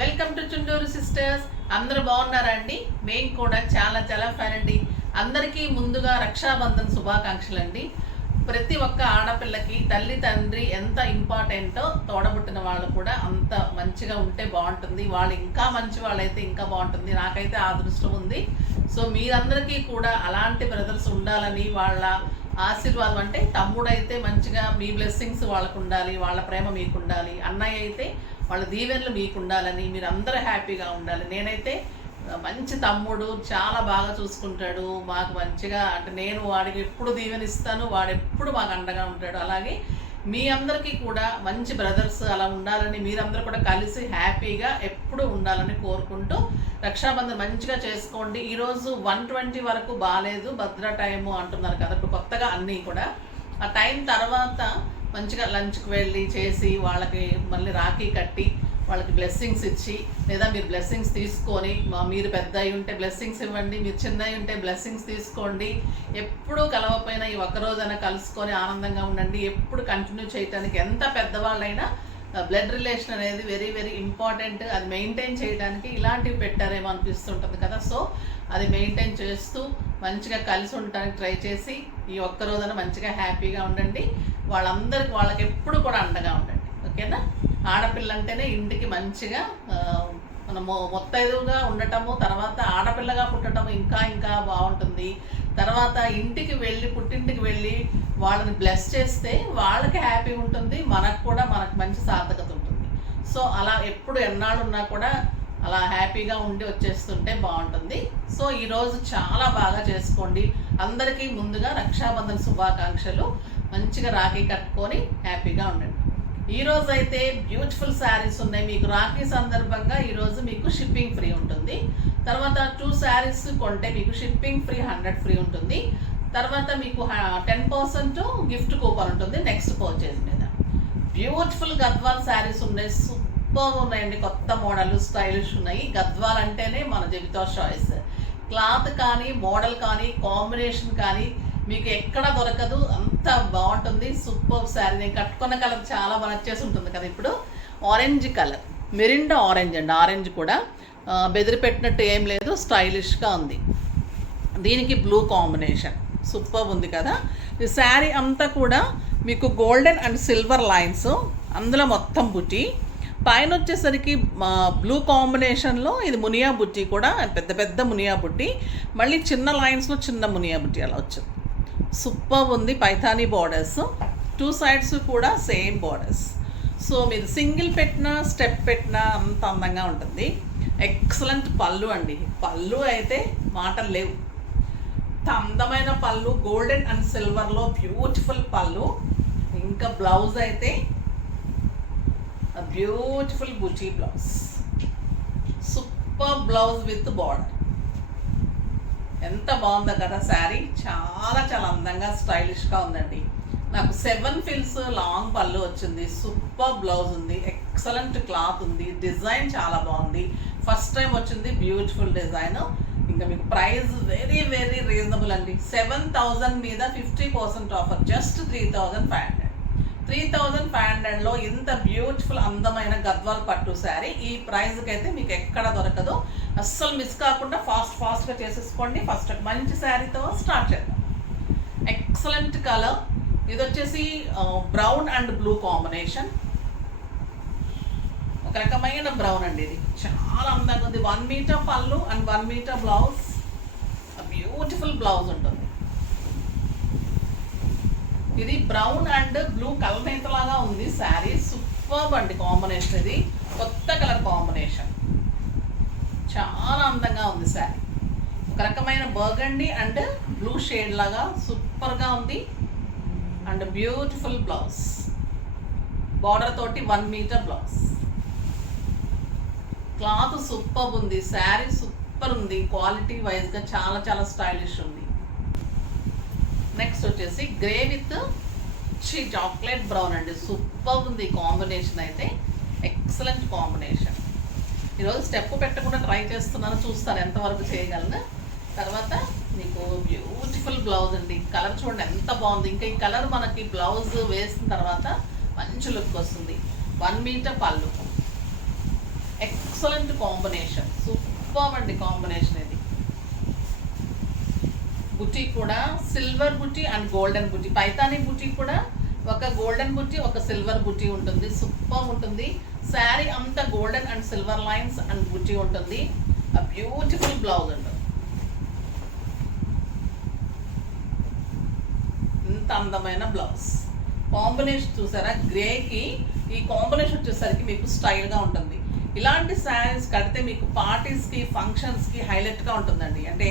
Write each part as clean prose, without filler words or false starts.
Welcome to Chunduru sisters. అందరూ బాగున్నారా అండి? మేము కూడా చాలా చాలా ఫైన్ అండి. అందరికీ ముందుగా రక్షాబంధన్ శుభాకాంక్షలు అండి. ప్రతి ఒక్క ఆడపిల్లకి తల్లి తండ్రి ఎంత ఇంపార్టెంటో తోడబుట్టిన వాళ్ళు కూడా అంత మంచిగా ఉంటే బాగుంటుంది. వాళ్ళు ఇంకా మంచి వాళ్ళైతే ఇంకా బాగుంటుంది. నాకైతే ఆ అదృష్టం ఉంది. సో మీరందరికీ కూడా అలాంటి బ్రదర్స్ ఉండాలని, వాళ్ళ ఆశీర్వాదం అంటే తమ్ముడైతే మంచిగా మీ బ్లెస్సింగ్స్ వాళ్ళకు ఉండాలి, వాళ్ళ ప్రేమ మీకు ఉండాలి. అన్నయ్య అయితే వాళ్ళ దీవెనలు మీకు ఉండాలని, మీరు అందరూ హ్యాపీగా ఉండాలి. నేనైతే మంచి తమ్ముడు, చాలా బాగా చూసుకుంటాడు మాకు మంచిగా. అంటే నేను వాడికి ఎప్పుడు దీవెనిస్తాను, వాడు ఎప్పుడు మాకు అండగా ఉంటాడు. అలాగే మీ అందరికీ కూడా మంచి బ్రదర్స్ అలా ఉండాలని, మీరందరూ కూడా కలిసి హ్యాపీగా ఎప్పుడు ఉండాలని కోరుకుంటూ రక్షాబంధన్ మంచిగా చేసుకోండి. ఈరోజు 120 వరకు బాగాలేదు, భద్ర టైము అంటున్నారు కదా, ఇప్పుడు కొత్తగా అన్నీ కూడా. ఆ టైం తర్వాత మంచిగా లంచ్కి వెళ్ళి చేసి వాళ్ళకి మళ్ళీ రాఖీ కట్టి వాళ్ళకి బ్లెస్సింగ్స్ ఇచ్చి, లేదా మీరు బ్లెస్సింగ్స్ తీసుకొని, మీరు పెద్ద అయి ఉంటే బ్లెస్సింగ్స్ ఇవ్వండి, మీరు చిన్న అయి ఉంటే బ్లెస్సింగ్స్ తీసుకోండి. ఎప్పుడూ కలవపోయినా ఈ ఒక్కరోజైనా కలుసుకొని ఆనందంగా ఉండండి. ఎప్పుడు కంటిన్యూ చేయడానికి, ఎంత పెద్దవాళ్ళైనా బ్లడ్ రిలేషన్ అనేది వెరీ వెరీ ఇంపార్టెంట్. అది మెయింటైన్ చేయడానికి ఇలాంటివి పెట్టారేమో అనిపిస్తుంటుంది కదా. సో అది మెయింటైన్ చేస్తూ మంచిగా కలిసి ఉండడానికి ట్రై చేసి ఈ ఒక్కరోజున మంచిగా హ్యాపీగా ఉండండి. వాళ్ళకి ఎప్పుడు కూడా అండగా ఉండండి, ఓకేనా? ఆడపిల్ల అంటేనే ఇంటికి మంచిగా మనము మొత్తైదుగా ఉండటము, తర్వాత ఆడపిల్లగా పుట్టడం ఇంకా ఇంకా బాగుంటుంది. తర్వాత ఇంటికి వెళ్ళి, పుట్టింటికి వెళ్ళి వాళ్ళని బ్లెస్ చేస్తే వాళ్ళకి హ్యాపీ ఉంటుంది, మనకు మంచి సార్థకత ఉంటుంది. సో అలా ఎప్పుడు ఎన్నాళ్ళు ఉన్నా కూడా అలా హ్యాపీగా ఉండి వచ్చేస్తుంటే బాగుంటుంది. సో ఈరోజు చాలా బాగా చేసుకోండి. అందరికీ ముందుగా రక్షాబంధన్ శుభాకాంక్షలు. మంచిగా రాఖీ కట్టుకొని హ్యాపీగా ఉండండి. ఈరోజు అయితే బ్యూటిఫుల్ శారీస్ ఉన్నాయి మీకు. రాఖీ సందర్భంగా ఈరోజు మీకు షిప్పింగ్ ఫ్రీ ఉంటుంది. తర్వాత 2 శారీస్ కొంటే మీకు షిప్పింగ్ ఫ్రీ 100 ఫ్రీ ఉంటుంది. తర్వాత మీకు 10% గిఫ్ట్ కూపన్ ఉంటుంది నెక్స్ట్ పర్చేజ్ మీద. బ్యూటిఫుల్ గద్వాల్ శారీస్ ఉన్నాయి, సూపర్ ఉన్నాయండి. కొత్త మోడల్ స్టైలిష్ ఉన్నాయి. గద్వాల్ అంటేనే మన జీవిత చాయిస్. క్లాత్ కానీ, మోడల్ కానీ, కాంబినేషన్ కానీ మీకు ఎక్కడ దొరకదు, అంత బాగుంటుంది. సూపర్ శారీ. నేను కట్టుకున్న కలర్ చాలా బాగా నచ్చేసి ఉంటుంది కదా. ఇప్పుడు ఆరెంజ్ కలర్, మెరిండా ఆరెంజ్ అండి. ఆరెంజ్ కూడా బెదిరి పెట్టినట్టు ఏం లేదు, స్టైలిష్గా ఉంది. దీనికి బ్లూ కాంబినేషన్ సూపర్ ఉంది కదా. ఈ శారీ అంతా కూడా మీకు గోల్డెన్ అండ్ సిల్వర్ లైన్స్, అందులో మొత్తం బుట్టి. పైన వచ్చేసరికి బ్లూ కాంబినేషన్లో ఇది మునియా బుట్టి, కూడా పెద్ద పెద్ద మునియా బుట్టి, మళ్ళీ చిన్న లైన్స్లో చిన్న మునియా బుట్టి అలా వచ్చింది. సూపర్ ఉంది. పైథానీ బార్డర్స్, 2 సైడ్స్ కూడా సేమ్ బార్డర్స్. సో మీరు సింగిల్ పెట్టినా, స్టెప్ పెట్టినా అంత అందంగా ఉంటుంది. ఎక్సలెంట్ పళ్ళు అండి. పళ్ళు అయితే మాటలు లేవు, అందమైన పళ్ళు, గోల్డెన్ అండ్ సిల్వర్లో బ్యూటిఫుల్ పళ్ళు. ఇంకా బ్లౌజ్ అయితే beautiful buti blouse, super blouse with border. ఎంత బాగుందో కదా శారీ. చాలా చాలా అందంగా స్టైలిష్గా ఉందండి. నాకు 7 ఫిల్స్ లాంగ్ పళ్ళు వచ్చింది. సూపర్ బ్లౌజ్ ఉంది, ఎక్సలెంట్ క్లాత్ ఉంది, డిజైన్ చాలా బాగుంది. ఫస్ట్ టైం వచ్చింది బ్యూటిఫుల్ డిజైన్. ఇంకా మీకు ప్రైస్ వెరీ వెరీ రీజనబుల్ అండి. 7,000 మీద 50% ఆఫర్, జస్ట్ 3,500. 3,500లో ఇంత బ్యూటిఫుల్ అందమైన గద్వాల్ పట్టు శారీ ఈ ప్రైస్కి అయితే మీకు ఎక్కడ దొరకదు. అస్సలు మిస్ కాకుండా ఫాస్ట్గా చేసేసుకోండి. ఫస్ట్ మంచి శారీతో స్టార్ట్ చేద్దాం. Excellent colour. ఇది వచ్చేసి బ్రౌన్ అండ్ బ్లూ కాంబినేషన్, ఒక రకమైన బ్రౌన్ అండి. ఇది చాలా అందంగా ఉంది. 1 మీటర్ పళ్ళు and 1 meter blouse. Beautiful blouse ఉంటుంది. ఇది బ్రౌన్ అండ్ బ్లూ కలనేతలాగా ఉంది శారీ. సూపర్ అండి కాంబినేషన్. ఇది కొత్త కలర్ కాంబినేషన్, చాలా అందంగా ఉంది శారీ. ఒక రకమైన బర్గండీ అండ్ బ్లూ షేడ్ లాగా సూపర్గా ఉంది. అండ్ బ్యూటిఫుల్ బ్లౌజ్, బార్డర్ తోటి 1 మీటర్ బ్లౌజ్. క్లాత్ సూపర్ ఉంది, శారీ సూపర్ ఉంది. క్వాలిటీ వైజ్గా చాలా చాలా స్టైలిష్ ఉంది. నెక్స్ట్ వచ్చేసి గ్రే విత్ చాక్లెట్ బ్రౌన్ అండి. సూపర్ ఉంది కాంబినేషన్ అయితే, ఎక్సలెంట్ కాంబినేషన్. ఈరోజు స్టెప్ పెట్టకుండా ట్రై చేస్తున్నాను, చూస్తాను ఎంతవరకు చేయగలను. తర్వాత మీకు బ్యూటిఫుల్ బ్లౌజ్ అండి. కలర్ చూడండి ఎంత బాగుంది. ఇంకా ఈ కలర్ మనకి బ్లౌజ్ వేసిన తర్వాత మంచి లుక్ వస్తుంది. 1 మీటర్ పళ్ళు, ఎక్సలెంట్ కాంబినేషన్, సూపర్ అండి కాంబినేషన్ ఇది. బుటీ కూడా సిల్వర్ బుటీ అండ్ గోల్డెన్ బుటీ. పైతానీ బుటీ కూడా ఒక గోల్డెన్ బుటీ ఒక సిల్వర్ బుటీ ఉంటుంది. సూపర్ ఉంటుంది. శారీ అంతా golden and silver lines and బుటీ ఉంటుంది. బ్యూటిఫుల్ బ్లౌజ్ ఉంటుంది. ఇంత అందమైన బ్లౌజ్ కాంబినేషన్ చూసారా, గ్రేకి ఈ కాంబినేషన్ వచ్చేసరికి మీకు స్టైల్గా ఉంటుంది. ఇలాంటి శారీస్ కడితే మీకు పార్టీస్కి ఫంక్షన్స్కి హైలైట్గా ఉంటుందండి. అంటే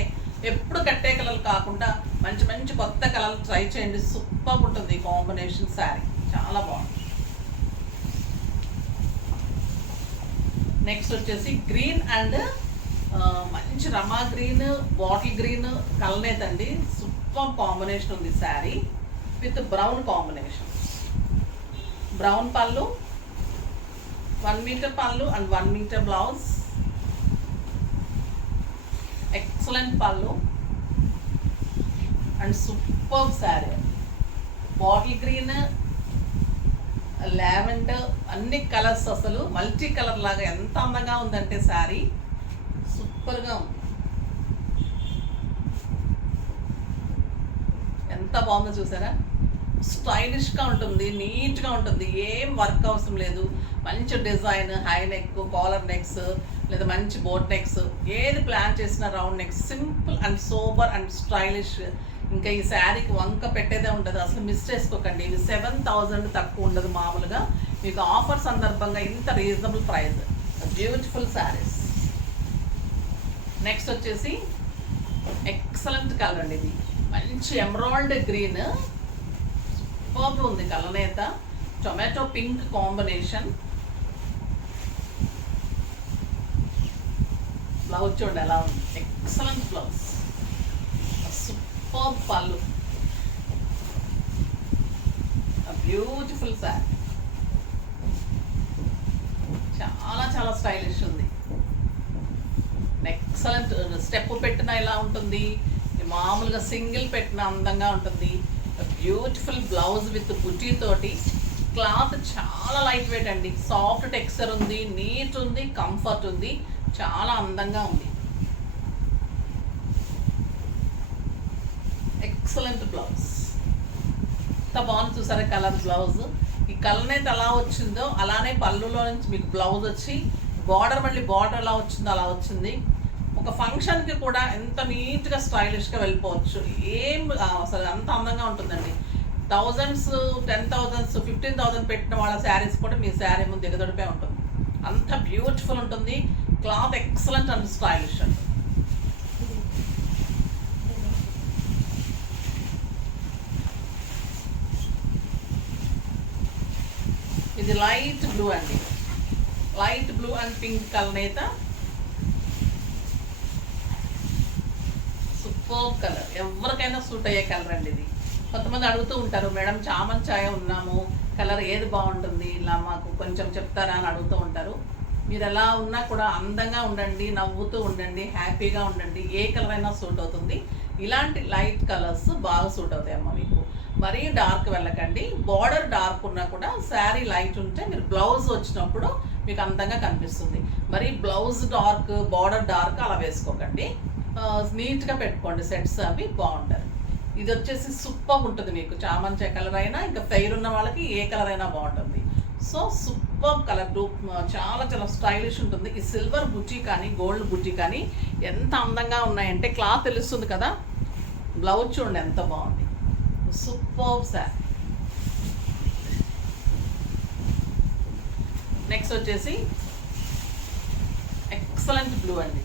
ఎప్పుడు కట్టే కలర్లు కాకుండా మంచి మంచి కొత్త కలర్లు ట్రై చేయండి. సూపర్ ఉంటుంది ఈ కాంబినేషన్ శారీ, చాలా బాగుంది. నెక్స్ట్ వచ్చేసి గ్రీన్ అండ్ మంచి రమా గ్రీన్, బాటిల్ గ్రీన్ కలనేత్ అండి. సూపర్ కాంబినేషన్ ఉంది sari with brown combination. Brown పళ్ళు, 1 మీటర్ పళ్ళు అండ్ 1 మీటర్ బ్లౌజ్. ఎక్సలెంట్ పళ్ళు and super sari. Bottle green, lavender అన్ని కలర్స్, అసలు మల్టీ కలర్ లాగా ఎంత అందంగా ఉందంటే శారీ సూపర్గా ఉంది. ఎంత బాగుందో చూసారా, స్టైలిష్గా ఉంటుంది, నీట్గా ఉంటుంది, ఏం వర్క్ అవసరం లేదు. మంచి design, high neck, caller next లేదా మంచి బోట్ నెక్స్ ఏది ప్లాన్ చేసినా round next, simple and sober and stylish. ఇంకా ఈ శారీకి వంక పెట్టేదే ఉండదు, అసలు మిస్ చేసుకోకండి. ఇవి 7,000 తక్కువ ఉండదు మామూలుగా. మీకు ఆఫర్ సందర్భంగా ఇంత reasonable price. Beautiful saris. Next వచ్చేసి ఎక్సలెంట్ కలర్ అండి ఇది. మంచి ఎమరాల్డ్ గ్రీన్, సూపర్ ఉంది కలనేత. Tomato pink combination. బ్లౌజ్ చూడండి ఎలా ఉంది, ఎక్సలెంట్ బ్లౌజ్. సూపర్ పళ్ళు, బ్యూటిఫుల్ శారీ, చాలా చాలా స్టైలిష్ ఉంది. ఎక్సలెంట్. స్టెప్ పెట్టినా ఇలా ఉంటుంది, మామూలుగా సింగిల్ పెట్టిన అందంగా ఉంటుంది. బ్యూటిఫుల్ బ్లౌజ్ విత్ బుటీ తోటి. క్లాత్ చాలా లైట్ వెయిట్ అండి, సాఫ్ట్ టెక్స్చర్ ఉంది, నీట్ ఉంది, కంఫర్ట్ ఉంది, చాలా అందంగా ఉంది. Excellent blouse. ఎంత బాగుంది చూసారా కలర్ బ్లౌజ్. ఈ కలర్ అయితే ఎలా వచ్చిందో అలానే పళ్ళులో నుంచి మీకు బ్లౌజ్ వచ్చి బార్డర్, మళ్ళీ బార్డర్ ఎలా వచ్చిందో అలా వచ్చింది. ఒక ఫంక్షన్కి కూడా ఎంత నీట్గా స్టైలిష్గా వెళ్ళిపోవచ్చు. ఏం అసలు అంత అందంగా ఉంటుందండి. థౌజండ్స్, 10,000, 15,000 పెట్టిన వాళ్ళ శారీస్ కూడా మీ శారీ ముందు దిగదొడిపే ఉంటుంది. అంత బ్యూటిఫుల్ ఉంటుంది. క్లాత్ ఎక్సలెంట్ అండ్ స్టైలిష్ అండి. ఇది లైట్ బ్లూ అండి, లైట్ బ్లూ అండ్ పింక్ కలనేత. సూపర్ కలర్, ఎవరికైనా సూట్ అయ్యే కలర్ అండి ఇది. కొంతమంది అడుగుతూ ఉంటారు, మేడం చామన్ ఛాయ ఉన్నాము, కలర్ ఏది బాగుంటుంది, ఇలా మాకు కొంచెం చెప్తారా అని అడుగుతూ ఉంటారు. మీరు ఎలా ఉన్నా కూడా అందంగా ఉండండి, నవ్వుతూ ఉండండి, హ్యాపీగా ఉండండి. ఏ కలర్ అయినా సూట్ అవుతుంది. ఇలాంటి లైట్ కలర్స్ బాగా సూట్ అవుతాయి అమ్మ మీకు. మరీ డార్క్ వెళ్ళకండి. బార్డర్ డార్క్ ఉన్నా కూడా శారీ లైట్ ఉంటే మీరు బ్లౌజ్ వచ్చినప్పుడు మీకు అందంగా కనిపిస్తుంది. మరి బ్లౌజ్ డార్క్, బార్డర్ డార్క్ అలా వేసుకోకండి. నీట్గా పెట్టుకోండి సెట్స్, అవి బాగుంటుంది. ఇది వచ్చేసి సూపర్ ఉంటుంది మీకు. చామంతి కలర్ అయినా, ఇంకా ఫెయిర్ ఉన్న వాళ్ళకి ఏ కలర్ అయినా బాగుంటుంది. సో సూపర్ కలర్, చాలా చాలా స్టైలిష్ ఉంటుంది. ఈ సిల్వర్ బుటీ కానీ గోల్డ్ బుటీ కానీ ఎంత అందంగా ఉన్నాయంటే క్లాత్ తెలుస్తుంది కదా. బ్లౌజ్ చూడండి ఎంత బాగుంది, సూపర్ శారీ. నెక్స్ట్ వచ్చేసి ఎక్సలెంట్ బ్లూ అండి,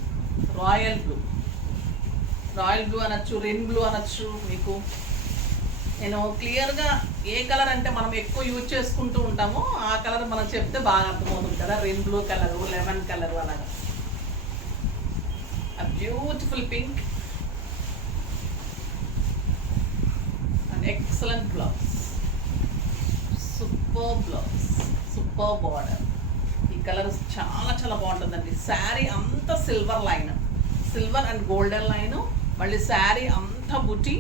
రాయల్ బ్లూ. రాయల్ బ్లూ అనొచ్చు, రెయిన్ బ్లూ అనొచ్చు. మీకు నేను క్లియర్గా ఏ కలర్ అంటే మనం ఎక్కువ యూజ్ చేసుకుంటూ ఉంటామో ఆ కలర్ మనం చెప్తే బాగా అర్థమవుతుంది కదా. Rain blue colour, lemon colour అలాగా. Beautiful pink and excellent blouse, super blouse, super border. ఈ కలర్ చాలా చాలా బాగుంటుందండి. శారీ అంతా silver line, silver and golden line. మళ్ళీ శారీ అంతా బుటీ,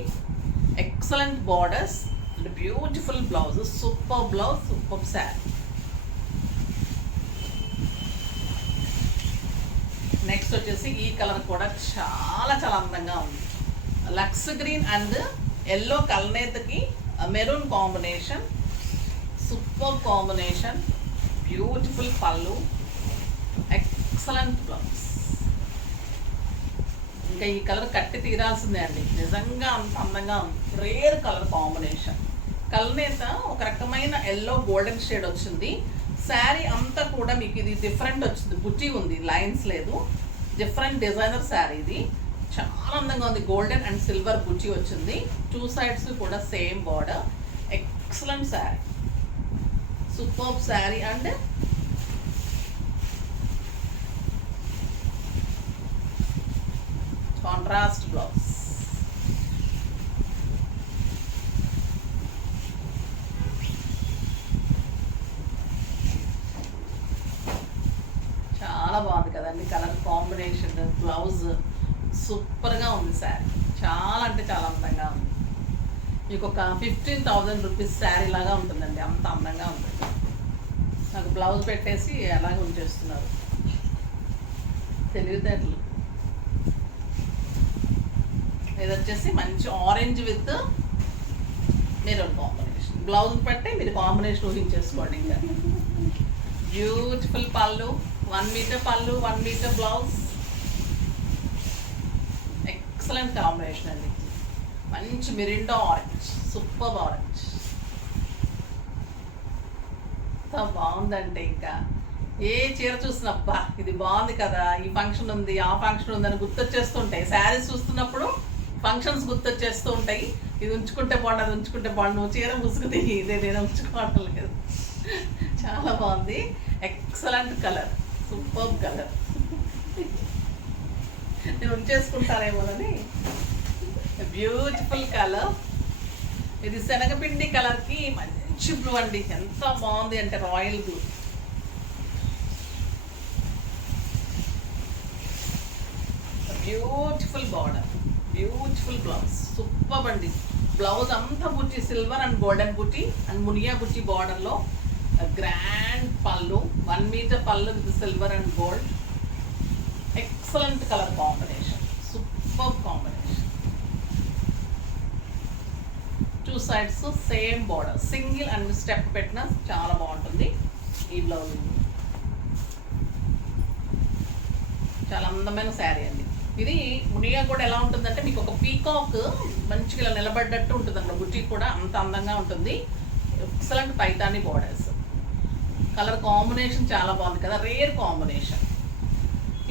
excellent borders and beautiful blouse. Super blouse, super sari. Next వచ్చేసి ఈ కలర్ కూడా చాలా చాలా అందంగా ఉంది. లక్స్ గ్రీన్ అండ్ ఎల్లో కల్నేతకి maroon combination, super combination, beautiful పళ్ళు, ఎక్సలెంట్ బ్లౌజ్. ఇంకా ఈ కలర్ కట్టి తీరాల్సిందే అండి, నిజంగా అంత అందంగా ఉంది. రేర్ కలర్ కాంబినేషన్, కల్నేత ఒక రకమైన ఎల్లో గోల్డెన్ షేడ్ వచ్చింది. శారీ అంతా కూడా మీకు ఇది డిఫరెంట్ వచ్చింది, బుట్టి ఉంది, లైన్స్ లేదు, డిఫరెంట్ డిజైనర్ శారీ. ఇది చాలా అందంగా ఉంది, గోల్డెన్ అండ్ సిల్వర్ బుట్టి వచ్చింది. 2 sides కూడా same border. Excellent sari, super sari and contrast blouse. చాలా బాగుంది కదండి కలర్ కాంబినేషన్, బ్లౌజ్ సూపర్గా ఉంది శారీ. చాలా అంటే చాలా అందంగా ఉంది. మీకు ఒక 15,000 రూపీస్ శారీ లాగా ఉంటుందండి, అంత అందంగా ఉంది. నాకు బ్లౌజ్ పెట్టేసి అలాగే ఉంచేస్తున్నారు తెలివితేటలు. ఇది వచ్చేసి మంచి orange with maroon combination. Blouse పెట్టి మీరు కాంబినేషన్ ఊహించేసుకోండి. ఇంకా బ్యూటిఫుల్ పళ్ళు, 1 మీటర్ పళ్ళు, 1 మీటర్ బ్లౌజ్. ఎక్సలెంట్ కాంబినేషన్ అండి, మంచి మిరిండా ఆరెంజ్, సూపర్ ఆరెంజ్. ఎంత బాగుందంటే ఇంకా ఏ చీర చూసినప్పా ఇది బాగుంది కదా, ఈ ఫంక్షన్ ఉంది, ఆ ఫంక్షన్ ఉందని గుర్తొచ్చేస్తుంటాయి. శారీస్ చూస్తున్నప్పుడు ఫంక్షన్స్ గుర్తొచ్చేస్తూ ఉంటాయి. ఇది ఉంచుకుంటే బాగుండు, అది ఉంచుకుంటే బాగుండు, నువ్వు చీర ముసుగుది, ఇదే నేను ఉంచుకోవడం లేదు. చాలా బాగుంది, ఎక్సలెంట్ కలర్, సూపర్ కలర్. నేను ఉంచేసుకుంటానేమోనని. Beautiful colour. ఇది శనగపిండి కలర్కి మంచి బ్లూ అండి, ఎంత బాగుంది అంటే royal blue. Beautiful border, beautiful blouse, super అండి. బ్లౌజ్ అంతా బుట్టి, సిల్వర్ అండ్ గోల్డెన్ బుట్టి అండ్ మునియా బుట్టి బార్డర్లో గ్రాండ్ పళ్ళు, 1 మీటర్ పళ్ళు with silver and gold. Excellent colour combination, super combination. 2 sides same border, single and step పెట్టిన చాలా బాగుంటుంది. ఈ బ్లౌజ్ చాలా అందమైన శారీ అండి. ఇది మునియా కూడా ఎలా ఉంటుందంటే మీకు ఒక పీకాక్ మంచిగా ఇలా నిలబడ్డట్టు ఉంటుంది అన్నమాట. బుట్టి కూడా అంత అందంగా ఉంటుంది. Excellent Paithani borders. Colour combination చాలా బాగుంది కదా, రేర్ కాంబినేషన్.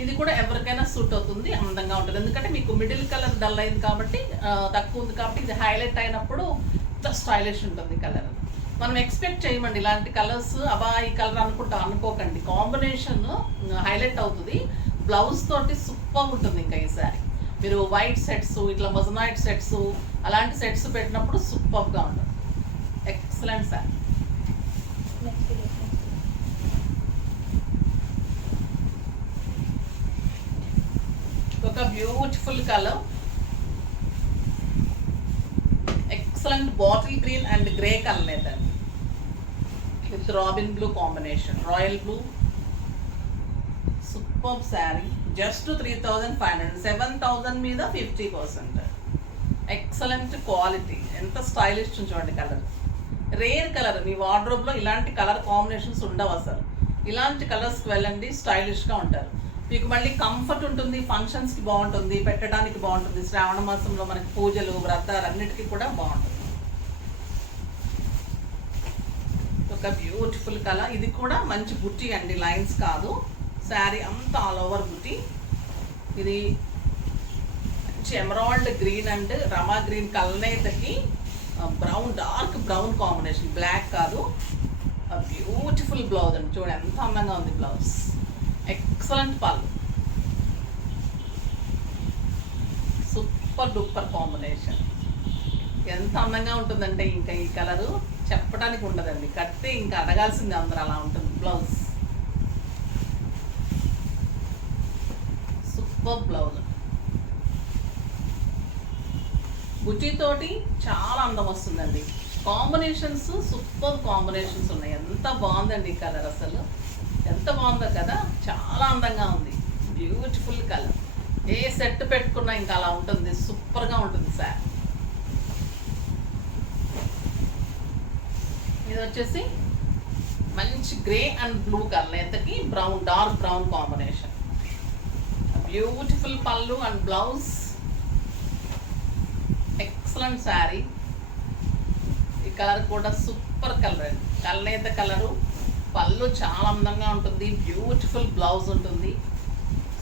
ఇది కూడా ఎవరికైనా సూట్ అవుతుంది, అందంగా ఉంటుంది. ఎందుకంటే మీకు మిడిల్ కలర్ డల్ అయింది కాబట్టి, తక్కువ ఉంది కాబట్టి ఇది హైలైట్ అయినప్పుడు స్టైలిష్ ఉంటుంది కలర్. మనం ఎక్స్పెక్ట్ చేయమండి ఇలాంటి కలర్స్, అబా ఈ కలర్ అనుకుంటాం అనుకోకండి. కాంబినేషన్ హైలైట్ అవుతుంది, బ్లౌజ్ తోటి సూపర్ ఉంటుంది. ఇంకా ఈ సారీ మీరు వైట్ సెట్స్, ఇట్లా మజనైట్ సెట్స్, అలాంటి సెట్స్ పెట్టినప్పుడు సూపర్గా ఉంటుంది. ఎక్సలెంట్ సారీ. ఒక beautiful colour, excellent bottle green and grey colour లేదండి, with robin blue combination, royal blue. Super sari. Just 3,500, 7,000 మీద 50%. ఎక్సలెంట్ క్వాలిటీ, ఎంత స్టైలిష్ చూడండి కలర్. రేర్ కలర్, మీ వార్డ్రోబ్లో ఇలాంటి కలర్ కాంబినేషన్స్ ఉండవు అసలు. ఇలాంటి కలర్స్కి వెళ్ళండి, స్టైలిష్గా ఉంటారు. మీకు మళ్ళీ కంఫర్ట్ ఉంటుంది, ఫంక్షన్స్కి బాగుంటుంది, పెట్టడానికి బాగుంటుంది. శ్రావణ మాసంలో మనకి పూజలు, వ్రతాలు అన్నిటికీ కూడా బాగుంటుంది. ఒక బ్యూటిఫుల్ కలర్. ఇది కూడా మంచి బుట్టి అండి, లైన్స్ కాదు. శారీ అంతా ఆల్ ఓవర్ బుట్టి. ఇది మంచి ఎమరాల్డ్ గ్రీన్ అండ్ రమా గ్రీన్ కల్నేతకి brown, dark brown combination, black కాదు. బ్యూటిఫుల్ బ్లౌజ్ అండి, చూడండి ఎంత అందంగా ఉంది బ్లౌజ్. ఎక్సలెంట్ పళ్ళు, సూపర్ డూపర్ కాంబినేషన్. ఎంత అందంగా ఉంటుందంటే ఇంకా ఈ కలరు చెప్పడానికి ఉండదండి, కడితే ఇంకా అడగాల్సింది అందరూ, అలా ఉంటుంది బ్లౌజ్. సూపర్ బ్లౌజ్, బుట్టితోటి చాలా అందం వస్తుందండి. కాంబినేషన్స్ సూపర్ కాంబినేషన్స్ ఉన్నాయి. ఎంత బాగుందండి ఈ కలర్, అసలు ఎంత బాగుందో కదా, చాలా అందంగా ఉంది. Beautiful colour. ఏ సెట్ పెట్టుకున్నా ఇంకా అలా ఉంటుంది, సూపర్గా ఉంటుంది సార్. ఇది వచ్చేసి మంచి గ్రే అండ్ బ్లూ కలర్కి brown, dark brown combination. Beautiful పళ్ళు అండ్ బ్లౌజ్. ఎక్సలెంట్ శారీ. ఈ కలర్ కూడా సూపర్ కలర్ అండి. కల్నేత కలరు. పళ్ళు చాలా అందంగా ఉంటుంది. బ్యూటిఫుల్ బ్లౌజ్ ఉంటుంది.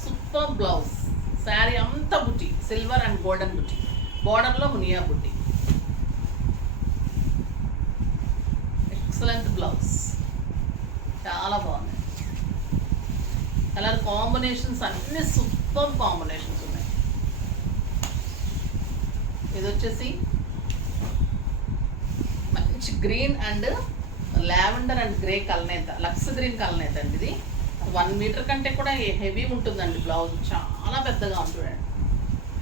Super blouse. శారీ అంతా బుట్టి, సిల్వర్ అండ్ గోల్డెన్ బుట్టి, బోర్డర్లో మునియా బుట్టి. ఎక్సలెంట్ బ్లౌజ్, చాలా బాగున్నాయి. కలర్ కాంబినేషన్స్ అన్ని సూపర్ కాంబినేషన్స్ ఉన్నాయి. ఇది వచ్చేసి మంచి green and lavender and grey కలనేత, లక్స్ గ్రీన్ కలనేత అండి. ఇది 1 మీటర్ కంటే కూడా హెవీ ఉంటుందండి. బ్లౌజ్ చాలా పెద్దగా ఉంటుంది,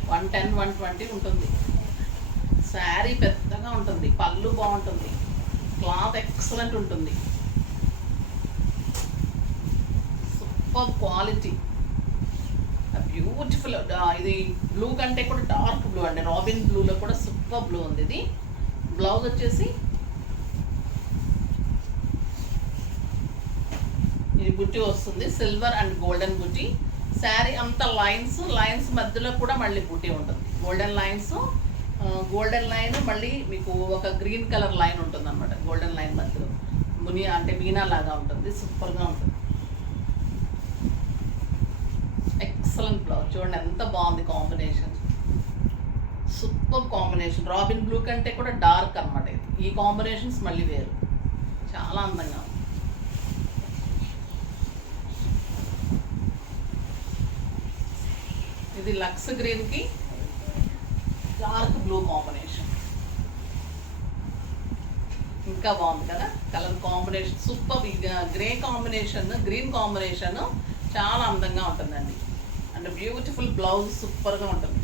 110, 120 ఉంటుంది. శారీ పెద్దగా ఉంటుంది. పళ్ళు బాగుంటుంది. క్లాత్ ఎక్సలెంట్ ఉంటుంది. Super quality, beautiful. ఇది బ్లూ కంటే కూడా డార్క్ బ్లూ అండి. రాబిన్ బ్లూలో కూడా సూపర్ బ్లూ ఉంది. ఇది బ్లౌజ్ వచ్చేసి ఇది బుట్టి వస్తుంది, సిల్వర్ అండ్ గోల్డెన్ బుట్టి. శారీ అంతా లైన్స్ మధ్యలో కూడా మళ్ళీ బుట్టి ఉంటుంది. గోల్డెన్ లైన్స్, గోల్డెన్ లైన్ మళ్ళీ మీకు ఒక గ్రీన్ కలర్ లైన్ ఉంటుంది అనమాట. గోల్డెన్ లైన్ మధ్యలో మునియా అంటే మీనా లాగా ఉంటుంది. సూపర్గా ఉంటుంది. Excellent blouse. చూడండి ఎంత బాగుంది combination. Super combination. Robin blue కంటే కూడా డార్క్ అనమాట. ఇది ఈ కాంబినేషన్స్ మళ్ళీ వేరు, చాలా అందంగా ఉంది. ఇది లక్స్ గ్రీన్కి డార్క్ బ్లూ కాంబినేషన్. ఇంకా బాగుంది కదా colour combination. Super. Grey combination, green combination చాలా అందంగా ఉంటుందండి. అండ్ బ్యూటిఫుల్ బ్లౌజ్ సూపర్గా ఉంటుంది.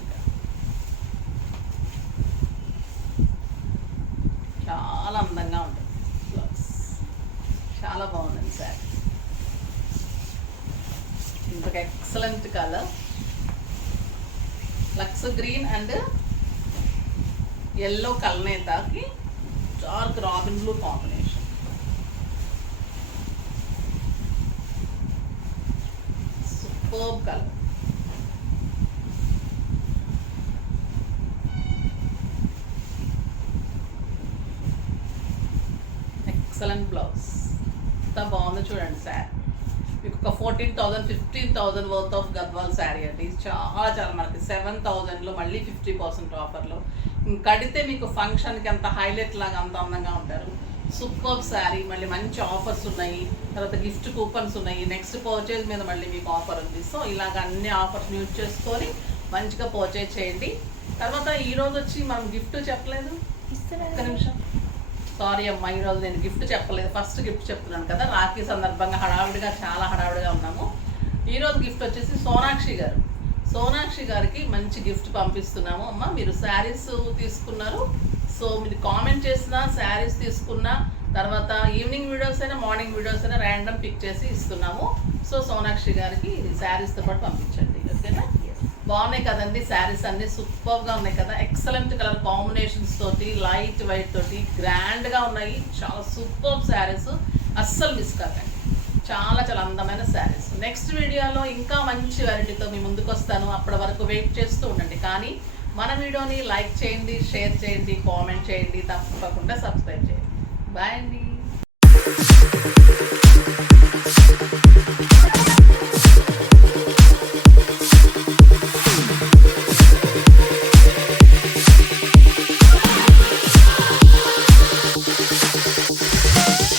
చాలా అందంగా ఉంటుంది బ్లౌజ్. చాలా బాగుందండి సార్. ఇంకొక excellent colour, lux green and yellow కల్నేతాకి dark robin blue combination. Super colour. Excellent blouse. ఎంత బాగుందో చూడండి సార్. మీకు ఒక 14,000, 15,000 వర్త్ ఆఫ్ గద్వాల్ శారీ అండి. చాలా మనకి 7,000లో మళ్ళీ 50% ఆఫర్లో కడితే మీకు ఫంక్షన్కి అంత హైలైట్ లాగా అంత అందంగా ఉంటారు. సూపర్ శారీ. మళ్ళీ మంచి ఆఫర్స్ ఉన్నాయి. తర్వాత గిఫ్ట్ కూపన్స్ ఉన్నాయి. నెక్స్ట్ పర్చేజ్ మీద మళ్ళీ మీకు ఆఫర్ ఉంది. సో ఇలాగ అన్ని ఆఫర్స్ యూజ్ చేసుకొని మంచిగా పర్చేజ్ చేయండి. తర్వాత ఈరోజు వచ్చి మనం గిఫ్ట్ చెప్పలేదు. ఒక్క నిమిషం, సారీ అమ్మా, ఈరోజు నేను గిఫ్ట్ చెప్పలేదు. ఫస్ట్ గిఫ్ట్ చెప్తున్నాను కదా, రాఖీ సందర్భంగా చాలా హడావిడిగా ఉన్నాము. ఈరోజు గిఫ్ట్ వచ్చేసి సోనాక్షి గారికి మంచి గిఫ్ట్ పంపిస్తున్నాము. అమ్మ మీరు శారీస్ తీసుకున్నారు, సో మీరు కామెంట్ చేసిన శారీస్ తీసుకున్నా, తర్వాత ఈవినింగ్ వీడియోస్ అయినా మార్నింగ్ వీడియోస్ అయినా ర్యాండమ్ పిక్ చేసి ఇస్తున్నాము. సో సోనాక్షి గారికి శారీస్తో పాటు పంపించండి, ఓకేనా? బాగున్నాయి కదండి శారీస్ అన్నీ, సూపర్గా ఉన్నాయి కదా. ఎక్సలెంట్ కలర్ కాంబినేషన్స్ తోటి, లైట్ వైట్ తోటి గ్రాండ్గా ఉన్నాయి. చాలా సూపర్ శారీస్, అస్సలు మిస్ కాకండి. చాలా అందమైన శారీస్. నెక్స్ట్ వీడియోలో ఇంకా మంచి వెరైటీతో మీ ముందుకు వస్తాను. అప్పటి వరకు వెయిట్ చేస్తూ ఉండండి. కానీ మన వీడియోని లైక్ చేయండి, షేర్ చేయండి, కామెంట్ చేయండి, తప్పకుండా సబ్స్క్రైబ్ చేయండి. బాయ్ అండి.